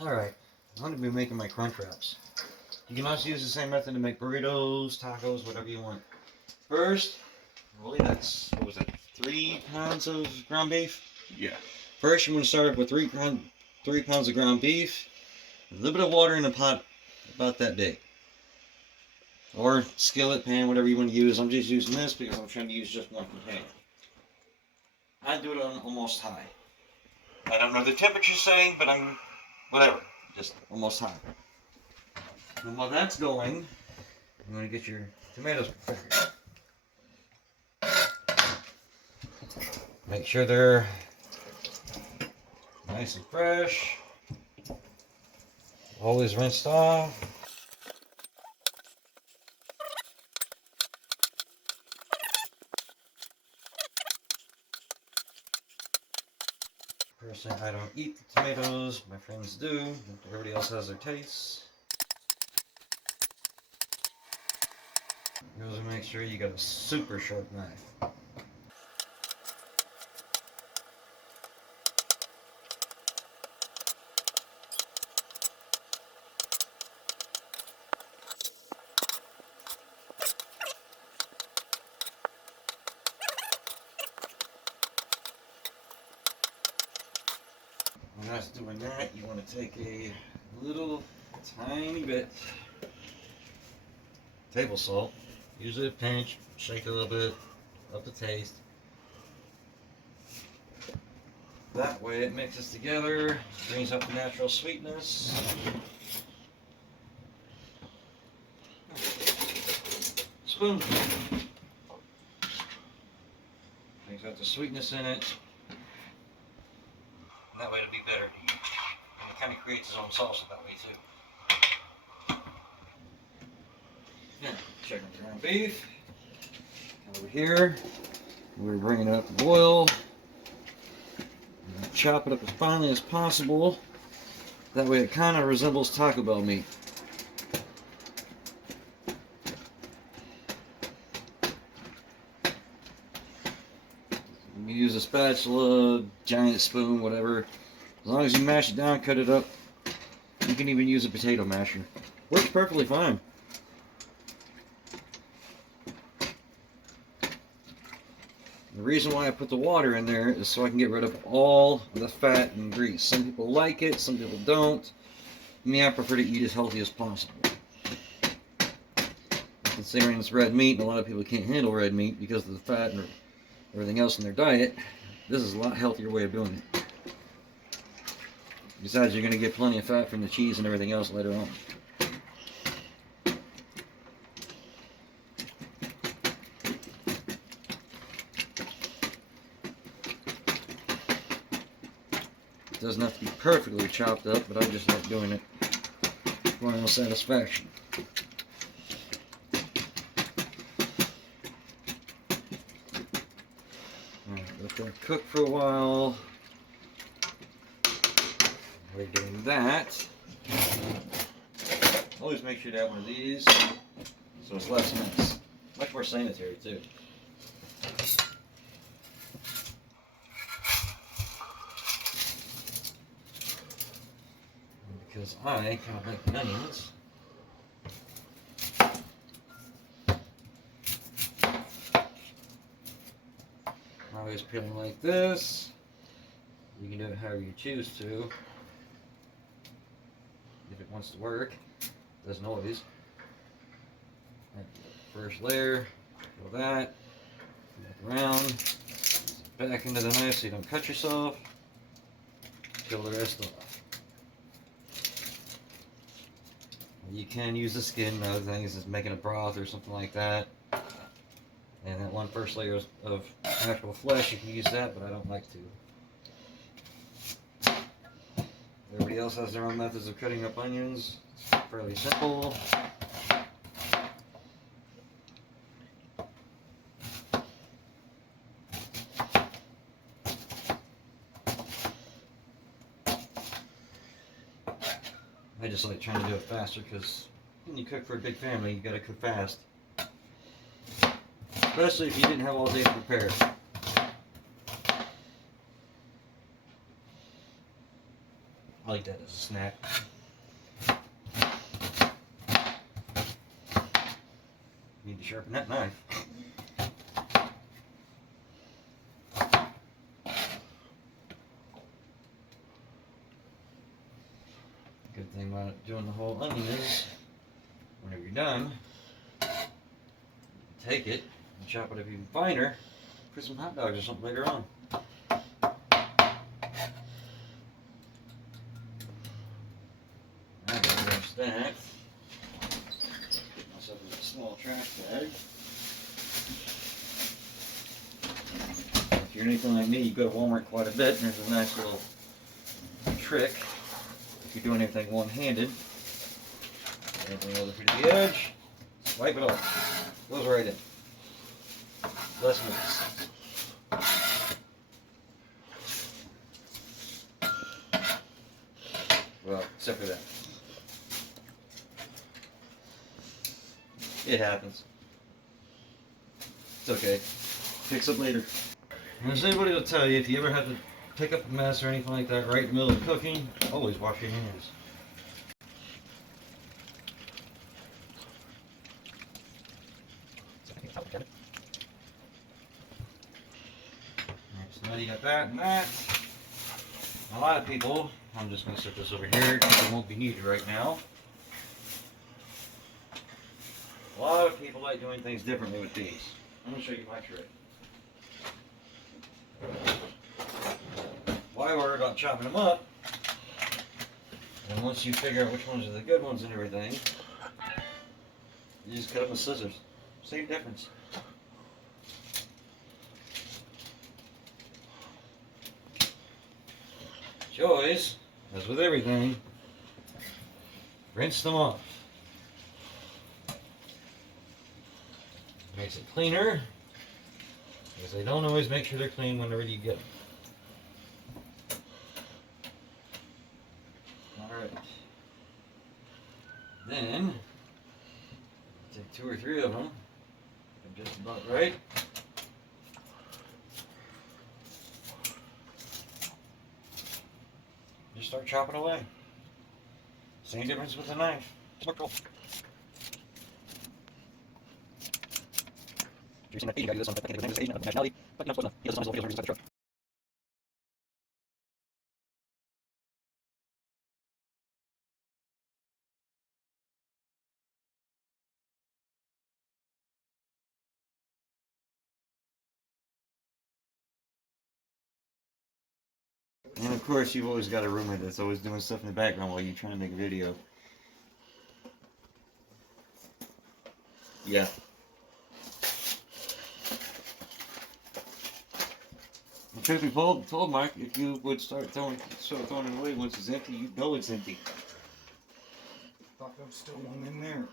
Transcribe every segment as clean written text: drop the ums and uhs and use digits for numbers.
Alright, I'm going to be making my crunch wraps. You can also use the same method to make burritos, tacos, whatever you want. First, really that's, what was that, 3 pounds of ground beef? Yeah. First, you're going to start with 3 pounds of ground beef, a little bit of water in a pot about that big. Or skillet, pan, whatever you want to use. I'm just using this because I'm trying to use just one container. I do it on almost high. I don't know the temperature setting, but I'm, whatever, just almost high. And while that's going, I'm going to get your tomatoes prepared. Make sure they're nice and fresh. Always rinsed off. Personally, I don't eat the tomatoes. My friends do. Everybody else has their tastes. You also make sure you got a super sharp knife. When that's doing that, you want to take a little tiny bit table salt. Usually a pinch, shake a little bit, up to taste. That way it mixes together, brings up the natural sweetness. Spoon. Brings out the sweetness in it. That way it'll be better to eat. And it kind of creates its own salsa that way too. Now, check on the ground beef. Over here, we're bringing it up to boil. Chop it up as finely as possible. That way it kind of resembles Taco Bell meat. You use a spatula, giant spoon, whatever. As long as you mash it down, cut it up. You can even use a potato masher. Works perfectly fine. The reason why I put the water in there is so I can get rid of all the fat and grease. Some people like it, some people don't. Me, I prefer to eat as healthy as possible. Considering it's red meat, and a lot of people can't handle red meat because of the fat and everything else in their diet, this is a lot healthier way of doing it. Besides, you're going to get plenty of fat from the cheese and everything else later on. It doesn't have to be perfectly chopped up, but I just like doing it for my own satisfaction. Alright, let that cook for a while. We're doing that. Always make sure to have one of these so it's less mess. Much more sanitary too. Because I kind of like the onions. Always peeling like this. You can do it however you choose to. If it wants to work. Doesn't always. First layer, peel that. Come back around. Back into the knife so you don't cut yourself. Peel the rest off. You can use the skin and other things as making a broth or something like that. And that one first layer of actual flesh, you can use that, but I don't like to. Everybody else has their own methods of cutting up onions. It's fairly simple. I just like trying to do it faster because when you cook for a big family, you gotta cook fast. Especially if you didn't have all day to prepare. I like that as a snack. Need to sharpen that knife. Good thing about doing the whole onion is, whenever you're done, take it and chop it up even finer for some hot dogs or something later on. Alright, there's that. Get myself a small trash bag. If you're anything like me, you go to Walmart quite a bit, and there's a nice little trick. If you're doing everything one-handed, anything over to the edge, wipe it off. Goes right in. Less mess. Well, except for that. It happens. It's okay. Fix it later. And as anybody will tell you, if you ever have to pick up a mess or anything like that right in the middle of cooking, always wash your hands. Alright, so now you got that and that. A lot of people, I'm just going to set this over here because it won't be needed right now. A lot of people like doing things differently with these. I'm going to show you my trick. Why worry about chopping them up? And once you figure out which ones are the good ones and everything, you just cut them with scissors. Same difference. Always, as with everything, rinse them off. Makes it cleaner, because they don't always make sure they're clean whenever you get them. Alright. Then, take 2 or 3 of them, just about right. Just start chopping away. Same difference with a knife. And of course, you've always got a roommate that's always doing stuff in the background while you're trying to make a video. Yeah. The truth be told, Mark, if you would start throwing it away once it's empty, you know it's empty. Thought there was still one in there.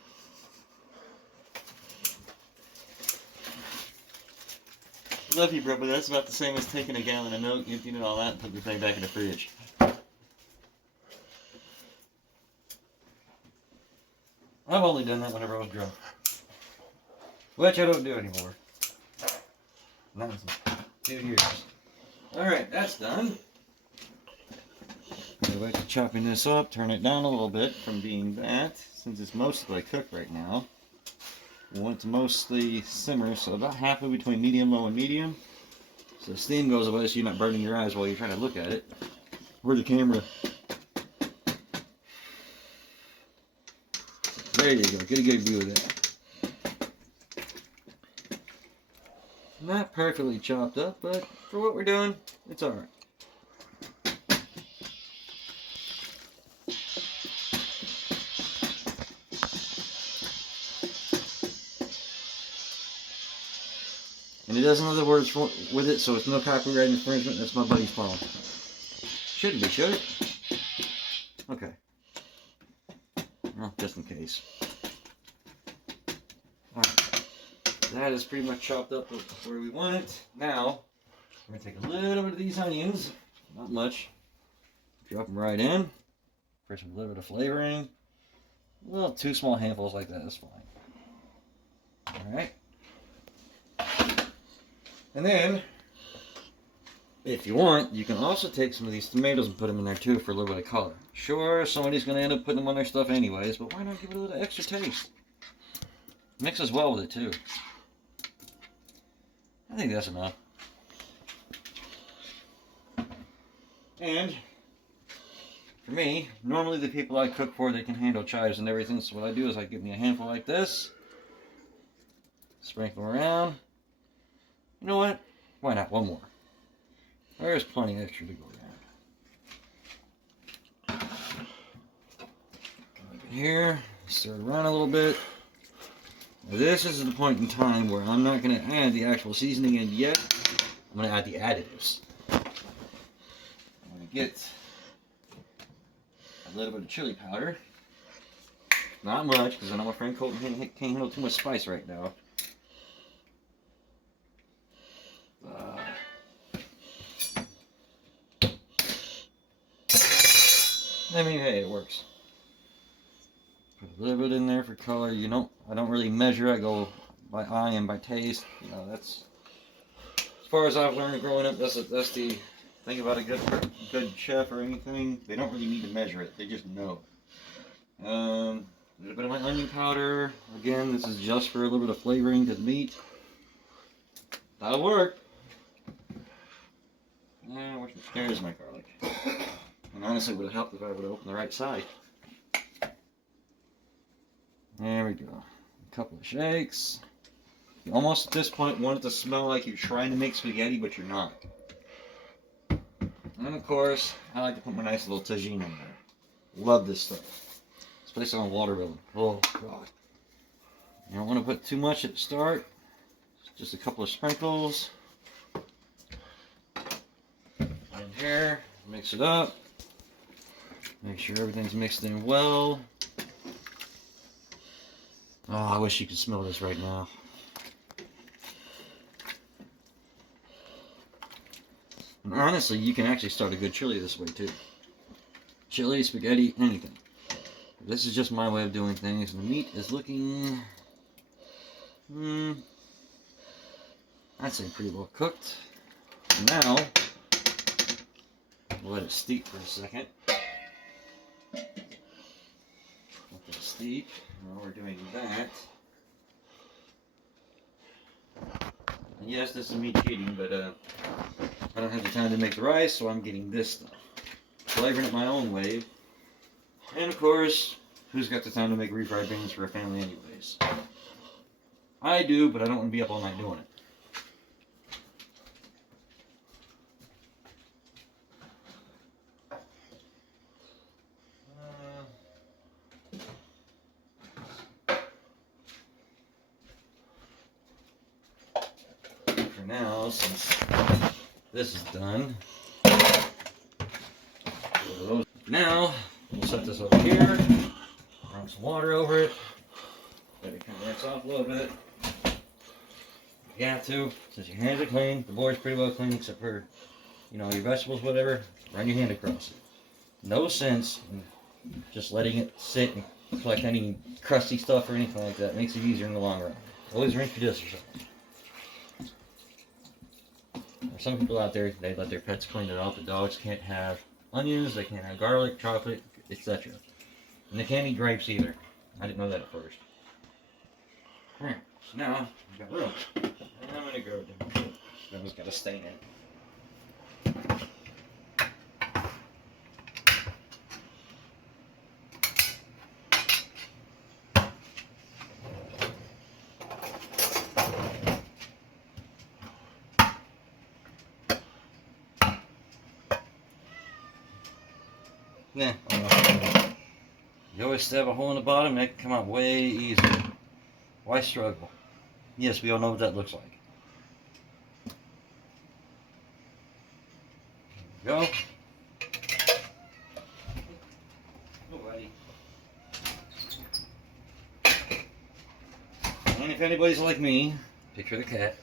Love you, bro, but that's about the same as taking a gallon of milk, emptying it all out, and putting the thing back in the fridge. I've only done that whenever I was drunk. Which I don't do anymore. Not in 2 years. Alright, that's done. Go back to chopping this up, turn it down a little bit from being that, since it's mostly cooked right now. We want it to mostly simmer, so about halfway between medium, low, and medium. So the steam goes away so you're not burning your eyes while you're trying to look at it. Or the camera. There you go, get a good view of that. Not perfectly chopped up, but for what we're doing, it's alright. And it does other words with it, so it's no copyright infringement. That's my buddy's phone. Shouldn't be, should it? Okay. Well, just in case. Alright. That is pretty much chopped up where we want it. Now, we're going to take a little bit of these onions. Not much. Drop them right in. For some little bit of flavoring. Well, 2 small handfuls like that is fine. Alright. And then, If you want, you can also take some of these tomatoes and put them in there too for a little bit of color. Sure, somebody's going to end up putting them on their stuff anyways, but why not give it a little extra taste? Mixes well with it too. I think that's enough. And for me, normally the people I cook for, they can handle chives and everything, so what I do is I give me a handful like this, sprinkle them around. You know what? Why not? One more. There's plenty extra to go around. Here, stir it around a little bit. Now this is the point in time where I'm not going to add the actual seasoning in yet. I'm going to add the additives. I'm going to get a little bit of chili powder. Not much, because I know my friend Colton can't handle too much spice right now. I mean, hey, it works. Put a little bit in there for color. You know, I don't really measure. I go by eye and by taste. You know, that's as far as I've learned growing up. That's the thing about a good chef or anything. They don't really need to measure it. They just know. A little bit of my onion powder. Again, this is just for a little bit of flavoring to the meat. That'll work. There's my garlic. And honestly, it would have helped if I would have opened the right side. There we go. A couple of shakes. You almost at this point want it to smell like you're trying to make spaghetti, but you're not. And of course, I like to put my nice little tagine in there. Love this stuff. Especially on watermelon. Oh, God. You don't want to put too much at the start. Just a couple of sprinkles. In here, mix it up. Make sure everything's mixed in well. Oh, I wish you could smell this right now. And honestly, you can actually start a good chili this way too. Chili, spaghetti, anything. This is just my way of doing things. The meat is looking, I'd say pretty well cooked. Now, we'll let it steep for a second. Let it steep. While we're doing that, and yes, this is me cheating, but I don't have the time to make the rice, so I'm getting this stuff, flavoring it my own way. And of course, who's got the time to make refried beans for a family anyways? I do, but I don't want to be up all night doing it. Now, since this is done, now we'll set this over here, run some water over it, let it kind of rinse off a little bit. You have to, since your hands are clean, the board's pretty well clean except for, you know, your vegetables, whatever, run your hand across it. No sense in just letting it sit and collect any crusty stuff or anything like that. It makes it easier in the long run. Always rinse your dishes off. There's some people out there, they let their pets clean it off. The dogs can't have onions, they can't have garlic, chocolate, etc. And they can't eat grapes either. I didn't know that at first. Alright, so now I've got room. And I'm going to go down. That one's got a stain in it. Nah, you always stab a hole in the bottom, that can come out way easier. Why struggle? Yes, we all know what that looks like. There we go. Oh, buddy. And if anybody's like me, picture the cat.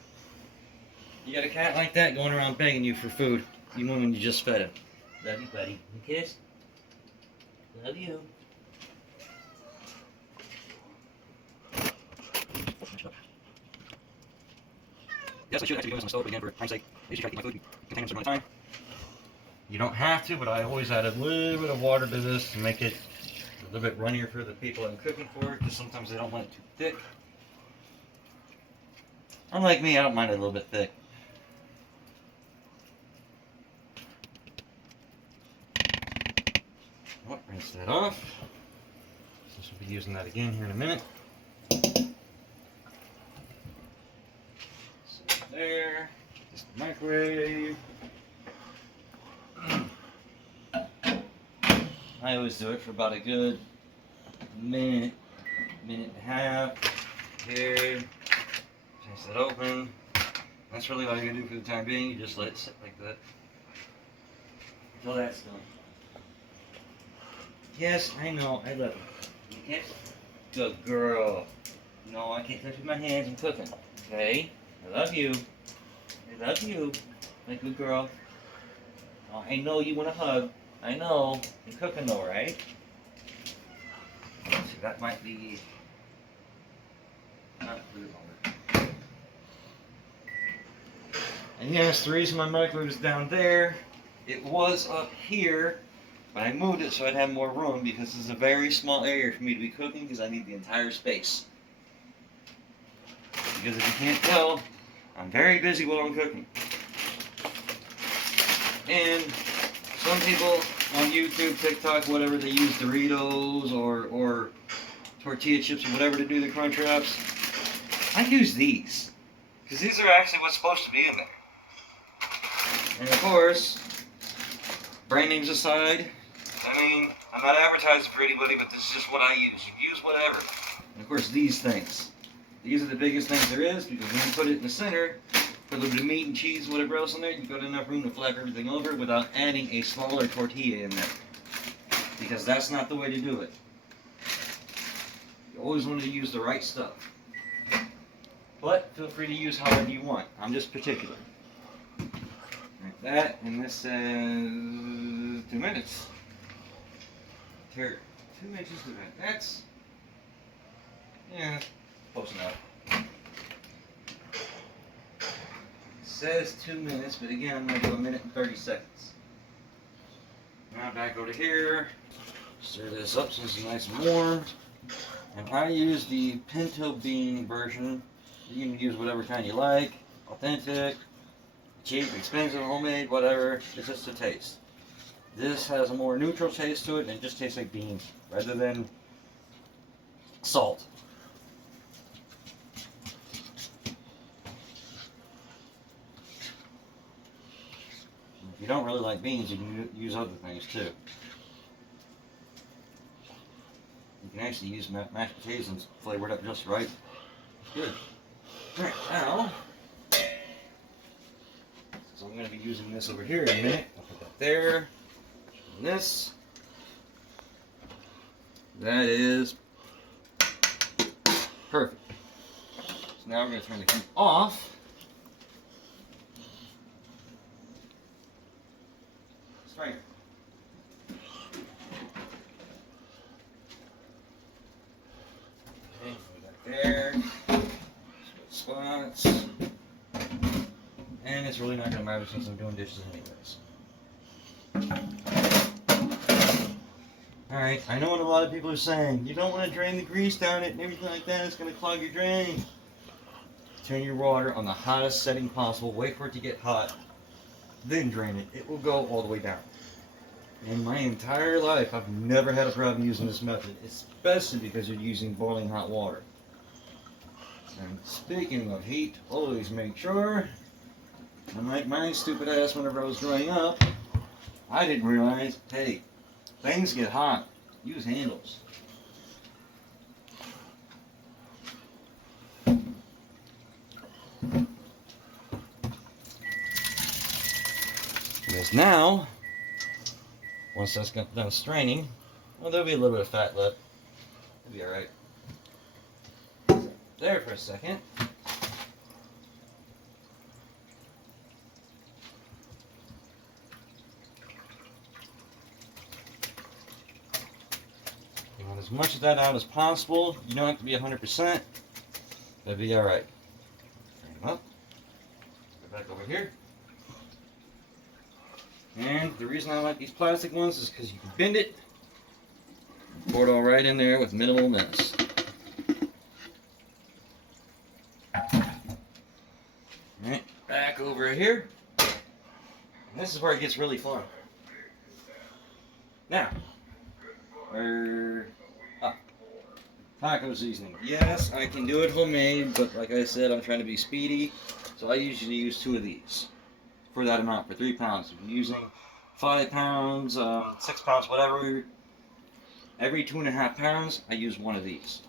You got a cat like that going around begging you for food, even when you just fed him. Love you, buddy. You kiss? Love you. Yes, I should actually do this on the stove, but again, for time's sake, I usually try to keep my food contained a certain amount of time. You don't have to, but I always add a little bit of water to this to make it a little bit runnier for the people I'm cooking for, because sometimes they don't want it too thick. Unlike me, I don't mind it a little bit thick. Oh, rinse that off. Since we'll be using that again here in a minute. So there, just the microwave. I always do it for about a good minute, minute and a half. Here, change that open. That's really all you're gonna do for the time being. You just let it sit like that until that's done. Yes, I know, I love you. You can't. Good girl. No, I can't touch with my hands. I'm cooking. Okay? I love you. I love you. My good girl. Oh, I know you want a hug. I know. You're cooking though, right? So that might be not clear longer. And yes, the reason my microwave is down there, it was up here, but I moved it so I'd have more room because this is a very small area for me to be cooking because I need the entire space. Because if you can't tell, I'm very busy while I'm cooking. And some people on YouTube, TikTok, whatever, they use Doritos or tortilla chips or whatever to do the crunch wraps. I use these because these are actually what's supposed to be in there. And of course, brand names aside, I mean, I'm not advertising for anybody, but this is just what I use. You use whatever. And of course, these things. These are the biggest things there is because when you put it in the center, put a little bit of meat and cheese, whatever else in there, you've got enough room to flap everything over without adding a smaller tortilla in there. Because that's not the way to do it. You always want to use the right stuff. But feel free to use however you want. I'm just particular. Like that, and this says 2 minutes. Here, 2 inches to that. That's, yeah, close enough. It says 2 minutes, but again, I'm going to do 1 minute and 30 seconds. Now back over here. Stir this up since it's nice and warm. And I use the pinto bean version. You can use whatever kind you like. Authentic, cheap, expensive, homemade, whatever. It's just a taste. This has a more neutral taste to it, and it just tastes like beans rather than salt. If you don't really like beans, you can use other things too. You can actually use mashed potatoes and flavor it up just right. It's good. Alright, now, so I'm going to be using this over here in a minute. I'll put that there. And this. That is perfect. So now we're going to turn the heat off. Strainer. Okay, put that there. Spots. And it's really not going to matter since I'm doing dishes anyways. Alright, I know what a lot of people are saying. You don't want to drain the grease down it and everything like that. It's going to clog your drain. Turn your water on the hottest setting possible. Wait for it to get hot. Then drain it. It will go all the way down. In my entire life, I've never had a problem using this method. Especially because you're using boiling hot water. And speaking of heat, always make sure, unlike my stupid ass whenever I was growing up, I didn't realize, hey, things get hot. Use handles. Because now, once that's done straining, well, there'll be a little bit of fat left. It'll be alright. There for a second. You want as much of that out as possible. You don't have to be 100%. That'd be alright. Frame up. Back over here. And the reason I like these plastic ones is because you can bend it, pour it all right in there with minimal mess. Alright, back over here. And this is where it gets really fun. Now, taco seasoning. Yes, I can do it homemade, but like I said, I'm trying to be speedy, so I usually use 2 of these for that amount, for 3 pounds. If you're using 5 pounds, 6 pounds, whatever, every 2.5 pounds, I use 1 of these.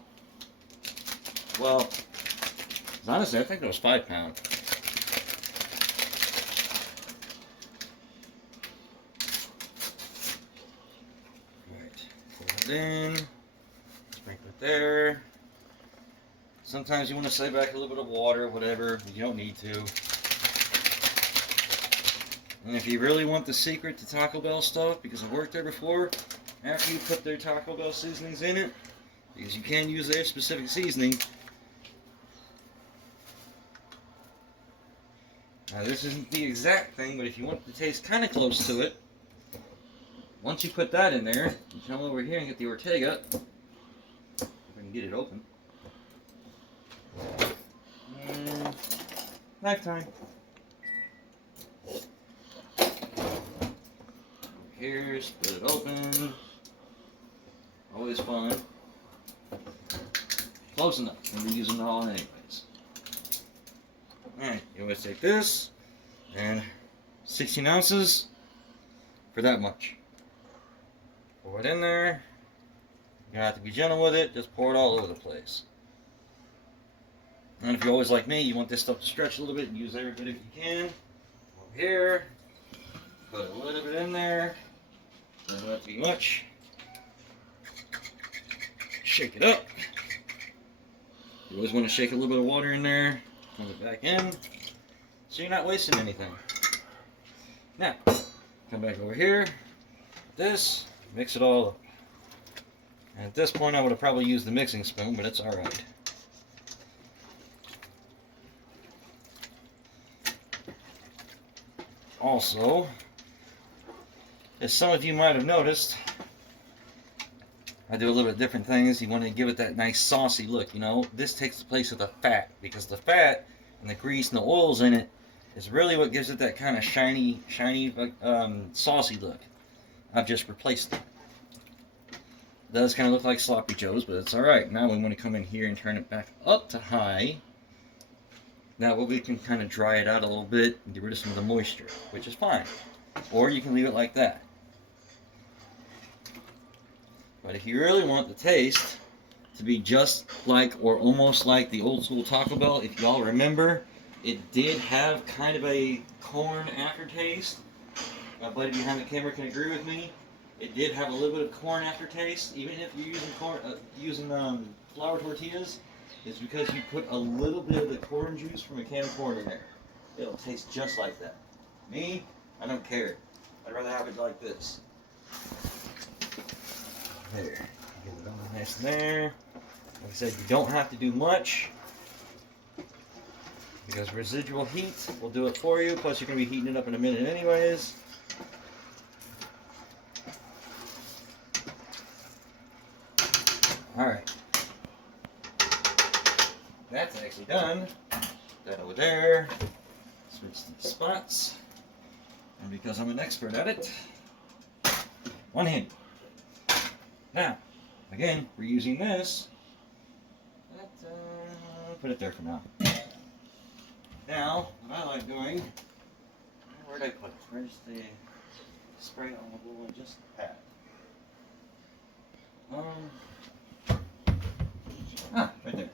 Well, honestly, I think it was 5 pounds. Right, pour it in. Sprinkle it there. Sometimes you want to set back a little bit of water, whatever. You don't need to. And if you really want the secret to Taco Bell stuff, because I've worked there before, after you put their Taco Bell seasonings in it, because you can use their specific seasoning. Now this isn't the exact thing, but if you want it to taste kind of close to it, once you put that in there, you come over here and get the Ortega. Get it open. And knife time. Here, split it open. Always fun. Close enough. And we're using it all anyways. Alright, you always take this and 16 ounces for that much. Pour it in there. You don't have to be gentle with it, just pour it all over the place. And if you're always like me, you want this stuff to stretch a little bit and use every bit if you can. Over here, put a little bit in there, doesn't have to be much. Shake it up. You always want to shake a little bit of water in there, put it back in, so you're not wasting anything. Now, come back over here, this, mix it all up. And at this point I would have probably used the mixing spoon, but it's alright. Also, as some of you might have noticed, I do a little bit different things. You want to give it that nice saucy look, you know. This takes the place of the fat, because the fat and the grease and the oils in it is really what gives it that kind of shiny, saucy look. I've just replaced it. Does kind of look like Sloppy Joe's, but it's alright. Now we want to come in here and turn it back up to high. That way we can kind of dry it out a little bit and get rid of some of the moisture, which is fine. Or you can leave it like that. But if you really want the taste to be just like or almost like the old school Taco Bell, if y'all remember, it did have kind of a corn aftertaste. My buddy behind the camera can agree with me. It did have a little bit of corn aftertaste, even if you're using flour tortillas. It's because you put a little bit of the corn juice from a can of corn in there. It'll taste just like that. Me, I don't care. I'd rather have it like this. There, get it on nice there. Like I said, you don't have to do much, because residual heat will do it for you. Plus, you're going to be heating it up in a minute anyways. Alright. That's actually done. That over there. Switch these spots. And because I'm an expert at it, one hand. Now, again, we're using this. Put it there for now. Now, what I like doing, where did I put it? Where's the spray on the blue one? Just that. Right there.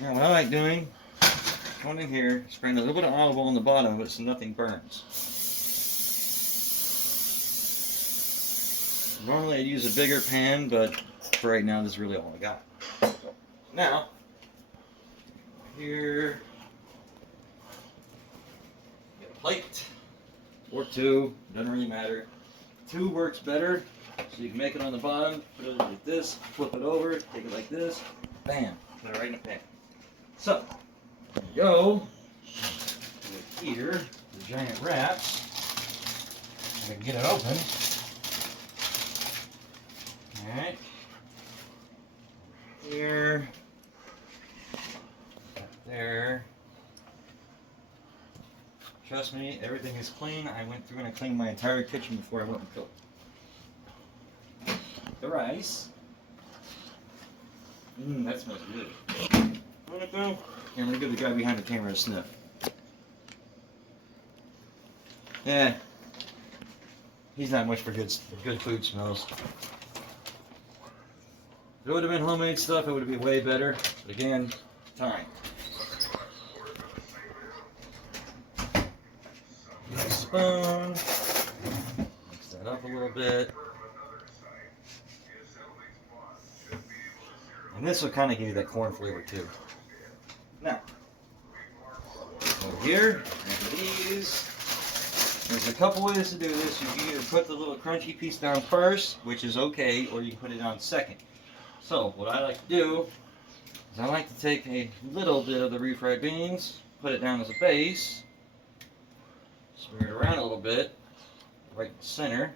Now, what I like doing, going in here, spraying a little bit of olive oil on the bottom of it so nothing burns. Normally I'd use a bigger pan, but for right now, this is really all I got. Now, here, get a plate, or 2, doesn't really matter. 2 works better, so you can make it on the bottom, put it like this, flip it over, take it like this, bam, put it right in the pan. So, there you go. here, the giant wraps. If I can get it open. Alright. Here. There. Trust me, everything is clean. I went through and I cleaned my entire kitchen before I went and cooked. The rice. That smells good. Wanna go? Here, I'm gonna give the guy behind the camera a sniff. Yeah. He's not much for good food smells. If it would have been homemade stuff, it would have been way better. But again, time. Use a spoon. Mix that up a little bit. And this will kind of give you that corn flavor too. Now, over here, after these, there's a couple ways to do this. You can either put the little crunchy piece down first, which is okay, or you can put it on second. So, what I like to do is I like to take a little bit of the refried beans, put it down as a base, smear it around a little bit, right in the center.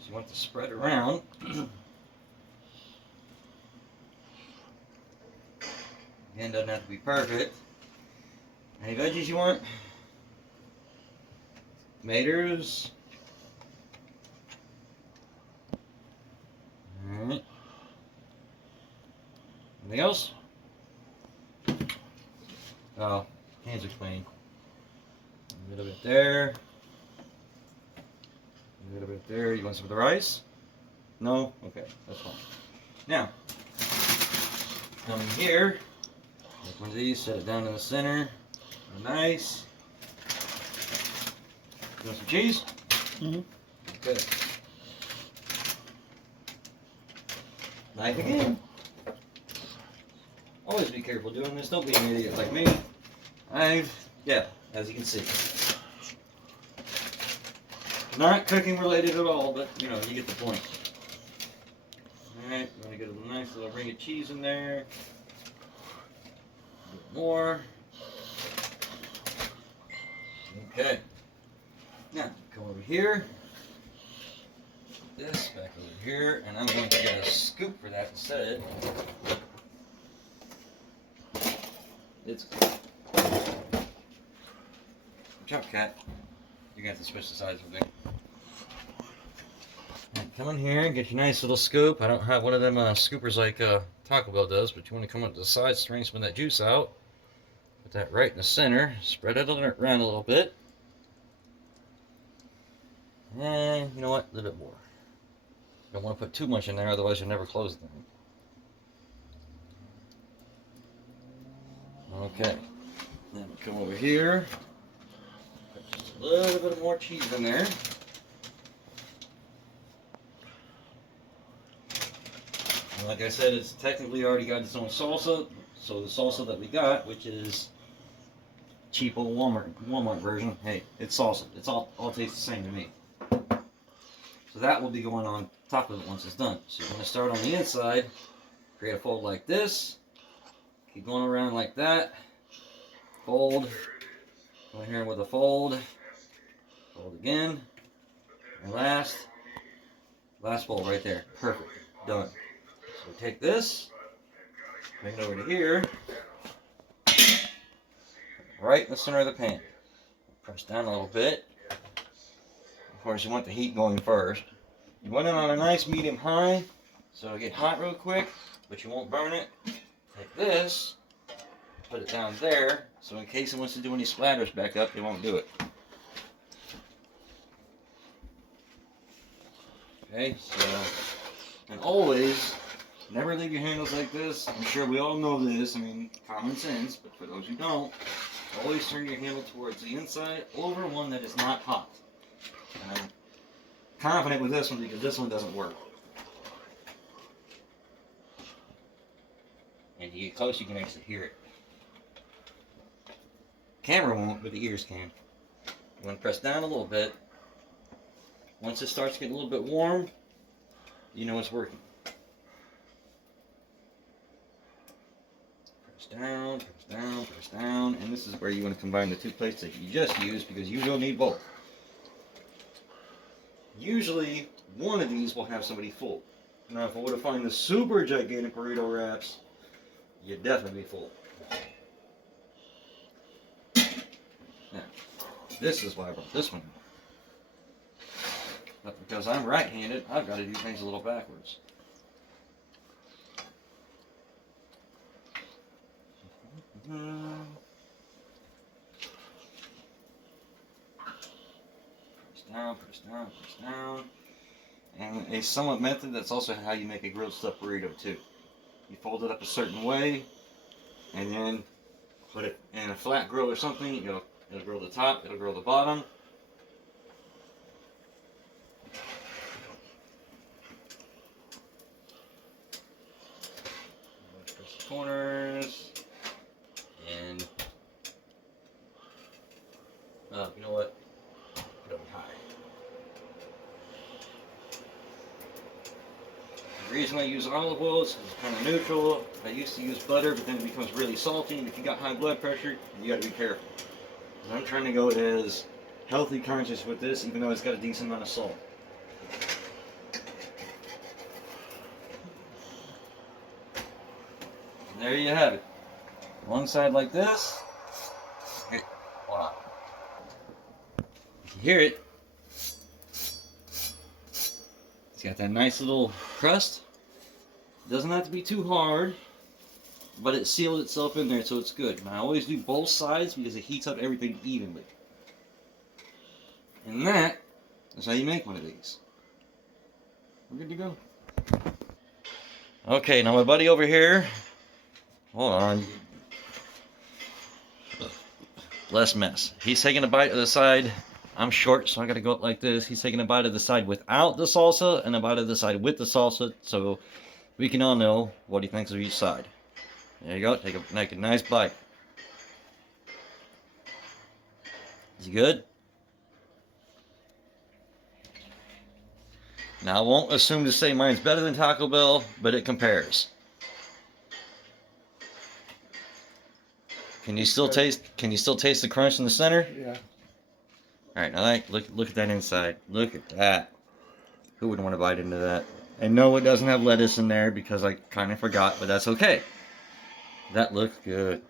So you want to spread around. Again, doesn't have to be perfect. Any veggies you want? Tomatoes. Alright. Anything else? Oh, hands are clean. A little bit there. A little bit there. You want some of the rice? No? Okay, that's fine. Now, come here. Take one of these, set it down in the center. Nice. You want some cheese? Mm-hmm. Okay. Knife again. Always be careful doing this. Don't be an idiot like me. Yeah, as you can see. Not cooking related at all, but you know, you get the point. Alright, I'm gonna get a nice little ring of cheese in there. A bit more. Okay. Now, come over here. This back over here, and I'm going to get a scoop for that instead. It's good. Watch out, cat. You're going to have to switch the sides with me. Right, come in here and get your nice little scoop. I don't have one of them scoopers like Taco Bell does, but you want to come up to the sides, strain some of that juice out. Put that right in the center. Spread it around a little bit. And you know what? A little bit more. Don't want to put too much in there, otherwise you'll never close the thing. Okay. Then come over here. Put just a little bit more cheese in there. And like I said, it's technically already got its own salsa. So the salsa that we got, which is cheap old Walmart version, hey, it's salsa. It's all tastes the same to me. So that will be going on top of it once it's done. So you're going to start on the inside, create a fold like this, keep going around like that, fold, go here with a fold, fold again, and last fold right there. Perfect. Done. So take this, bring it over to here, right in the center of the pan. Press down a little bit. Of course, you want the heat going first. You want it on a nice medium high, so it'll get hot real quick, but you won't burn it. Take this, put it down there, so in case it wants to do any splatters back up, it won't do it. Okay, so, and always, never leave your handles like this. I'm sure we all know this, I mean, common sense, but for those who don't, always turn your handle towards the inside over one that is not hot. And I'm confident with this one because this one doesn't work. And you get close, you can actually hear it. Camera won't, but the ears can. You want to press down a little bit. Once it starts getting a little bit warm, you know it's working. Press down, press down, press down. And this is where you want to combine the two plates that you just used, because you will need both. Usually, one of these will have somebody full. Now, if I were to find the super gigantic burrito wraps, you'd definitely be full. Now, this is why I brought this one. But because I'm right-handed, I've got to do things a little backwards. Press down, press down, press down. And a somewhat method, that's also how you make a grilled stuffed burrito too. You fold it up a certain way, and then put it in a flat grill or something. It'll grill the top, it'll grill the bottom. Press the corners, and you know what? It'll be high. The reason I use olive oil is it's kind of neutral. I used to use butter, but then it becomes really salty, and if you got high blood pressure, you got to be careful. I'm trying to go as healthy conscious with this, even though it's got a decent amount of salt. And there you have it. One side like this. Here, hold on. If you hear it, it's got that nice little crust. It doesn't have to be too hard, but it sealed itself in there, so it's good. And I always do both sides because it heats up everything evenly. And that is how you make one of these. We're good to go. Okay, now my buddy over here, hold on. Less mess. He's taking a bite of the side. I'm short, so I gotta go up like this. He's taking a bite of the side without the salsa and a bite of the side with the salsa, so we can all know what he thinks of each side. There you go. Make a nice bite. Is he good? Now I won't assume to say mine's better than Taco Bell, but it compares. Can you still taste the crunch in the center? Yeah. All right, now look at that inside. Look at that. Who wouldn't want to bite into that? And no, it doesn't have lettuce in there because I kind of forgot, but that's okay. That looks good.